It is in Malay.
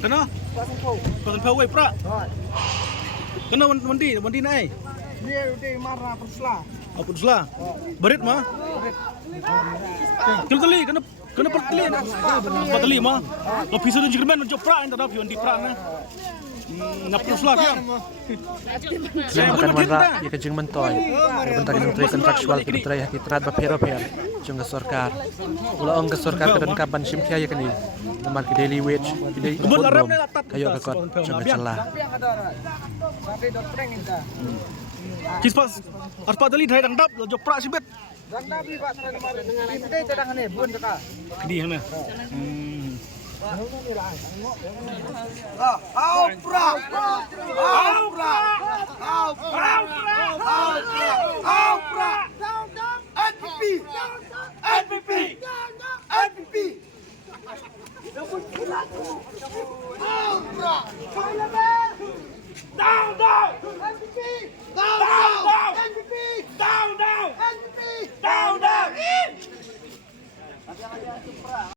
Kena. Pasal pawai pra. Kena mandi naik. Dia udah marah persela. Apa dusla? Berit mah. Kena tali, kena pertali. Pertali mah. Officer dan jurman jauh pra entah dah pion di pra na. Napus lah pion. Saya makan manra ya kajeng mentoy. Bentar menteri kontraksual menteri hakitrat bapero jung ke sorkar. Ulah ong ke sorkar kedan kapan simtia ya kini. Nomor ke daily wage, daily boardroom. Kayo ke kot jung ke celah. Sampai dokter kita. Kispas arpa tali dai dangdap jauh pra sibet. Dan tapi Pak Tren nomor kita cadang ni bun dekat. Di sana. Down!